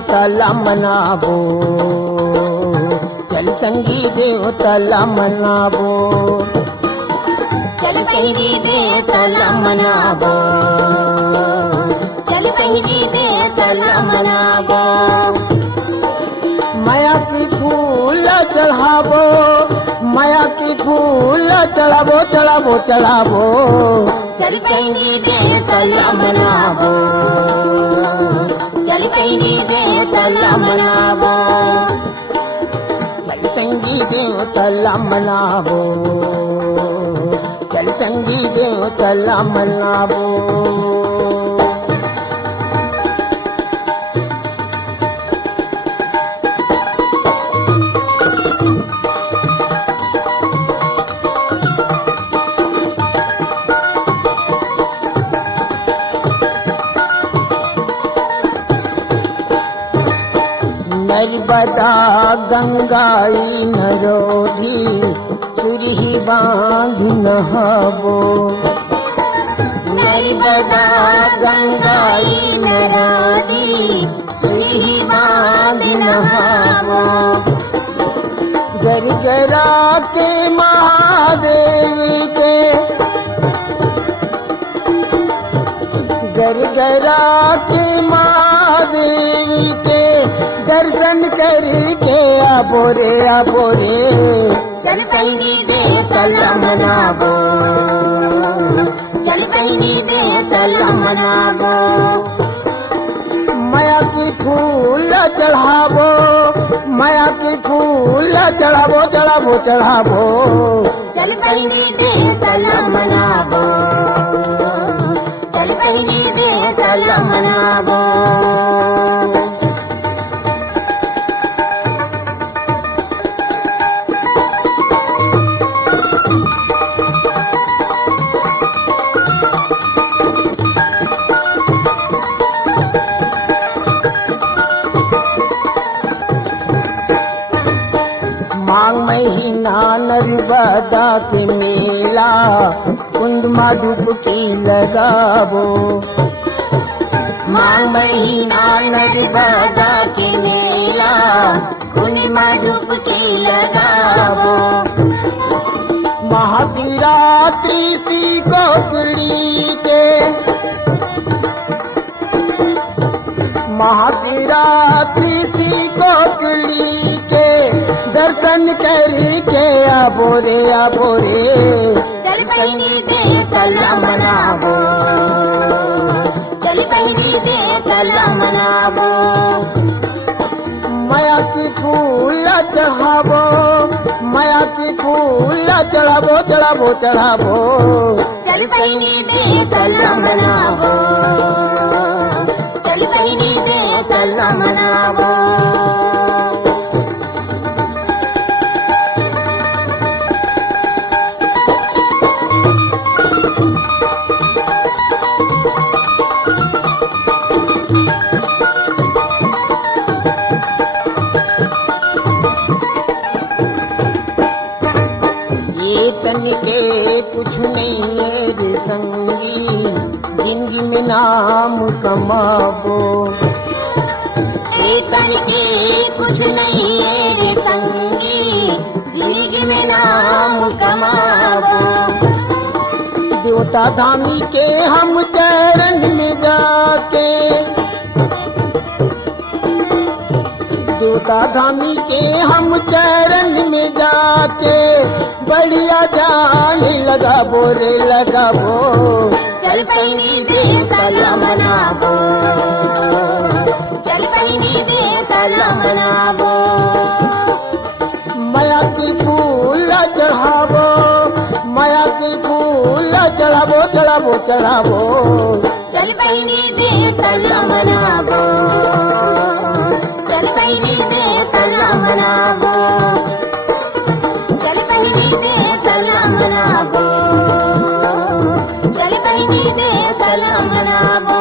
देवताला मनावो, चल संगी देवताला मनावो, चल संगी देवताला मनावो, चल संगी देवताला मनावो। माया की फूल चढ़ावो, माया की फूल चढ़ावो, चढ़ावो चढ़ावो, चल संगी देवताला मनावो, चल संगी देवताला मनावो, चल संगी देवताला मनावो, चल संगी देवताला मनावो। नर्मदा गंगाई नरोधी सुरही बांध नहावो, नर्मदा गंगाई नरोधी सुरही बांध नहावो। गरगरा के महादेव के, गरगरा के महादेव के दर्शन करके आबो रे आबो रे, चल संगी देवताला मनावो, चल संगी देवताला मनावो। माया की फूल चढ़ावो, माया की फूल चढ़ावो, चढ़ावो चढ़ावो, चल संगी देवताला मनावो, चल संगी देवताला मनावो। माघ महीना नर्मदा के मेला, कुंड में डुबकी लगावो, माघ महीना नर्मदा के मेला, कुंड में डुबकी लगावो। महाशिवरात्रि सी कोकली के, महाशिवरात्रि सी कोकली के दर्शन करके आबो रे आबो रे, चल संगी देवताला मनावो, चल संगी देवताला मनावो। माया की फूल चढ़ावो, माया की फूल चढ़ावो, चढ़ावो चढ़ावो, चल संगी देवताला मनावो, चल संगी देवताला मनावो। ये तन के कुछ नहीं है रे संगी, जिंदगी में नाम कमावो, एक करके कुछ नहीं है रे संगी, जिंदगी में नाम कमावो। देवता धामी के हम चरण में जाके, देवता धामी के हम चरण में जाके बढ़िया जान लगावो रे लगावो, चल संगी देवताला मनावो, चल संगी देवताला मनावो। माया की फूल चढ़ावो, माया की फूल चढ़ावो, चढ़ावो चढ़ावो, चल संगी देवताला मनावो, चल संगी देवताला मनावो, चल संगी देवताला मनावो, चल संगी देवताला मनावो।